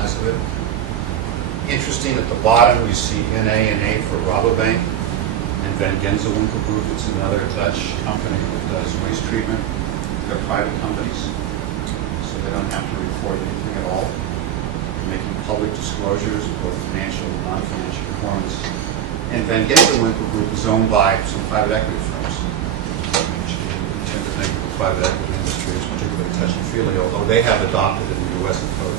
size of it. Interesting, at the bottom you see NA and A for Rabobank, and Van Genzelwinkel Group. It's another Dutch company that does waste treatment. They're private companies, so they don't have to report anything at all. They're making public disclosures of both financial and non-financial performance. And Van Genzelwinkel Group is owned by some private equity firms. We tend to think of the private equity industry as particularly touchy-feely, although they have adopted in the U.S. code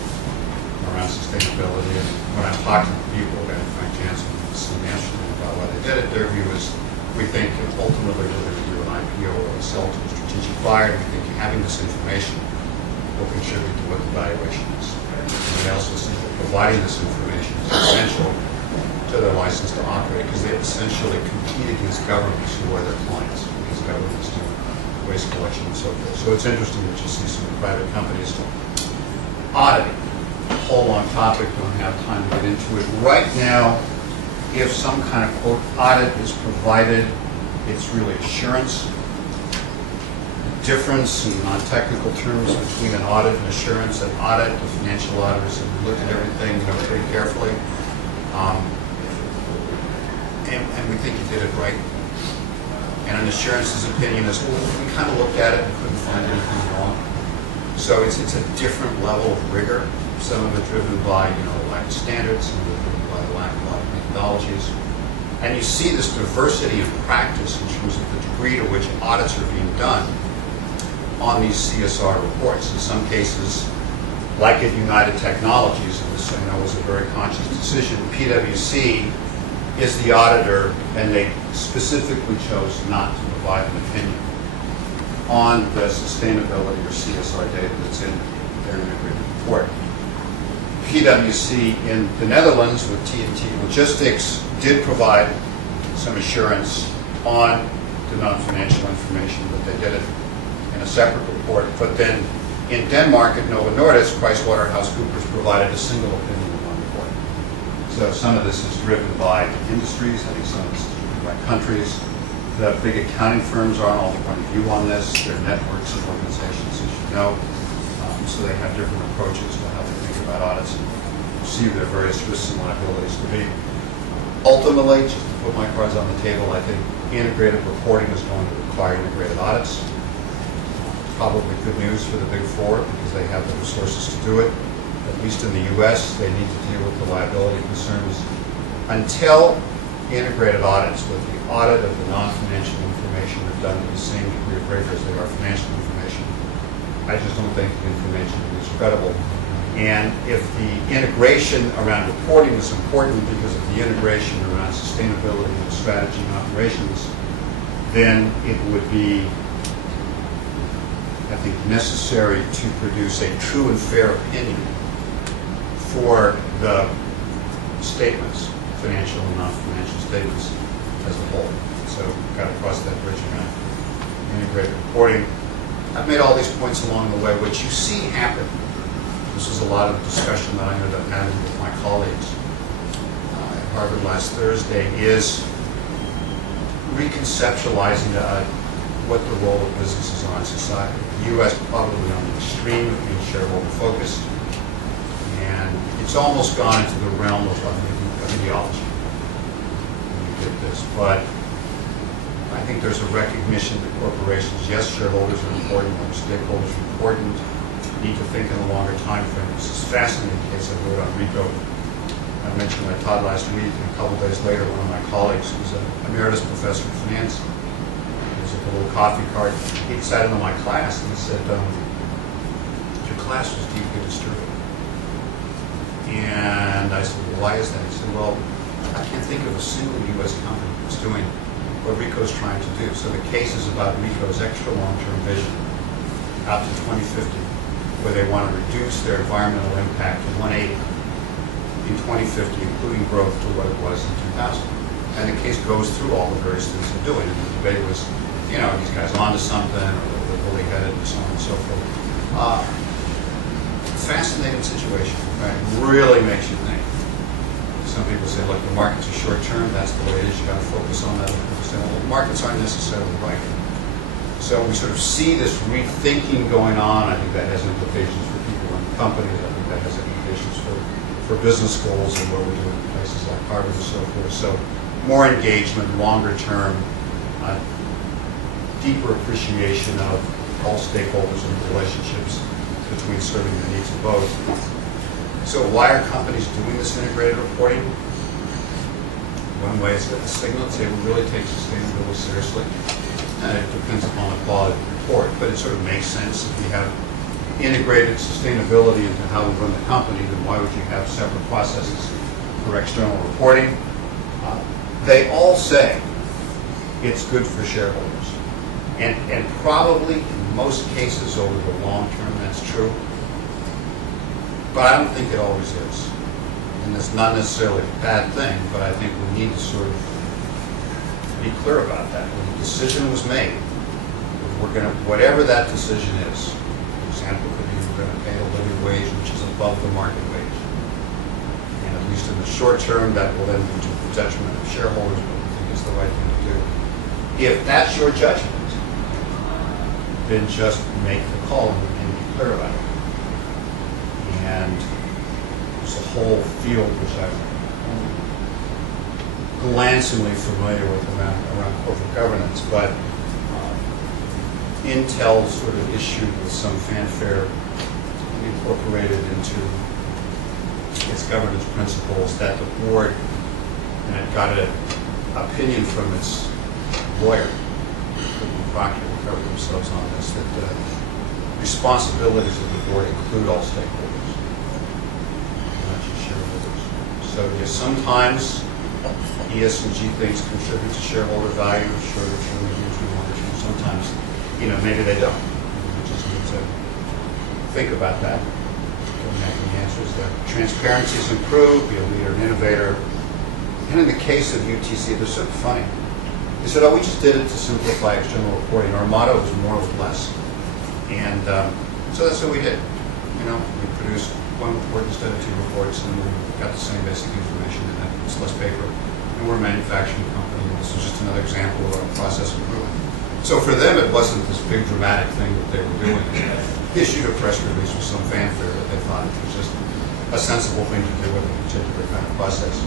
around sustainability. And when I'm talking to people, like Frank Jansen and Sue National, about why they did it, their view is we think ultimately we're going to do an IPO or a sell to a strategic buyer. We think having this information will contribute to what the valuation is. And we also see that providing this information is essential to their license to operate, because they essentially compete against governments who are their clients, because governments do waste collection and so forth. So it's interesting that you see some private companies auditing. A whole long topic, don't have time to get into it. Right now, if some kind of quote audit is provided, it's really assurance. The difference in non-technical terms between an audit and assurance. An audit, the financial auditors have looked at everything pretty carefully. And we think you did it right. And an assurance's opinion is, well, we kind of looked at it and couldn't find anything wrong. So it's a different level of rigor. Some of it driven by lack of standards, some of it driven by the lack of a lot of methodologies. And you see this diversity of practice in terms of the degree to which audits are being done on these CSR reports. In some cases, like at United Technologies, and this I know was a very conscious decision, PwC is the auditor, and they specifically chose not to provide an opinion on the sustainability or CSR data that's in their integrated report. PwC in the Netherlands with T&T Logistics did provide some assurance on the non-financial information, but they did it in a separate report. But then in Denmark at Novo Nordisk, PricewaterhouseCoopers provided a single opinion in one report. So some of this is driven by industries, I think some of this is driven by countries. The big accounting firms are on all the point of view on this. They're networks of organizations, as you know. So they have different approaches to how they think about audits and perceive their various risks and liabilities to be. Ultimately, just to put my cards on the table, I think integrated reporting is going to require integrated audits. Probably good news for the Big Four, because they have the resources to do it. At least in the U.S., they need to deal with the liability concerns. Until integrated audits with the audit of the non-financial information are done with the same degree of rigor as they are financial information, I just don't think the information is credible. And if the integration around reporting is important because of the integration around sustainability and strategy and operations, then it would be, I think, necessary to produce a true and fair opinion for the statements, financial and non-financial statements as a whole. So we've got to cross that bridge around integrated reporting. I've made all these points along the way. What you see happen, this was a lot of discussion that I ended up having with my colleagues at Harvard last Thursday, is reconceptualizing what the role of businesses are in society. The U.S. probably on the extreme of being shareholder focused, and it's almost gone into the realm of ideology when you get this. But I think there's a recognition that corporations, yes, shareholders are important, other stakeholders are important, need to think in a longer time frame. This is a fascinating case I wrote on RICO. I mentioned I taught last week, and a couple days later, one of my colleagues, who's an emeritus professor of finance, was at the little coffee cart. He sat into my class and he said, your class was deeply disturbing. And I said, well, why is that? He said, well, I can't think of a single U.S. company that's doing what RICO's trying to do. So the case is about RICO's extra long-term vision out to 2050, where they want to reduce their environmental impact to 180 in 2050, including growth to what it was in 2000. And the case goes through all the various things they're doing. And the debate was, these guys onto something, or they're fully headed, and so on and so forth. Fascinating situation, right? Really makes you think. Some people say, look, the markets are short-term, that's the way it is, you got to focus on that. Well, the markets aren't necessarily right. So we sort of see this rethinking going on. I think that has implications for people in companies. I think that has implications recommendations for business goals and what we're doing in places like Harvard and so forth. So more engagement, longer term, deeper appreciation of all stakeholders and the relationships between serving the needs of both. So why are companies doing this integrated reporting? One way is a signal to say we really take sustainability seriously. And it depends upon the quality of the report, but it sort of makes sense. If you have integrated sustainability into how we run the company, then why would you have separate processes for external reporting? They all say it's good for shareholders. And probably in most cases over the long term that's true. But I don't think it always is. And it's not necessarily a bad thing, but I think we need to sort of be clear about that. When the decision was made, we're going to, whatever that decision is, for example, could be we're going to pay a living wage which is above the market wage. And at least in the short term, that will then be to the detriment of shareholders, but we think it's the right thing to do. If that's your judgment, then just make the call and be clear about it. And there's a whole field which I'm glancingly familiar with around corporate governance, but Intel sort of issued with some fanfare incorporated into its governance principles that the board, and it got an opinion from its lawyer, Proctor, who covered themselves on this, that the responsibilities of the board include all stakeholders, not just shareholders. So yes, sometimes ESG things contribute to shareholder value, short-term, medium-term, longer-term. Sometimes, maybe they don't. We just need to think about that. The answer is that transparency is improved, be a leader, an innovator. And in the case of UTC, they're sort of funny. They said, we just did it to simplify external reporting. Our motto was more with less. And so that's what we did. We produced one report instead of two reports, and we got the same basic information, and it's less paper. And we're a manufacturing company. This is just another example of our process improvement. So for them, it wasn't this big dramatic thing that they were doing. They issued a press release with some fanfare that they thought it was just a sensible thing to do with a particular kind of process.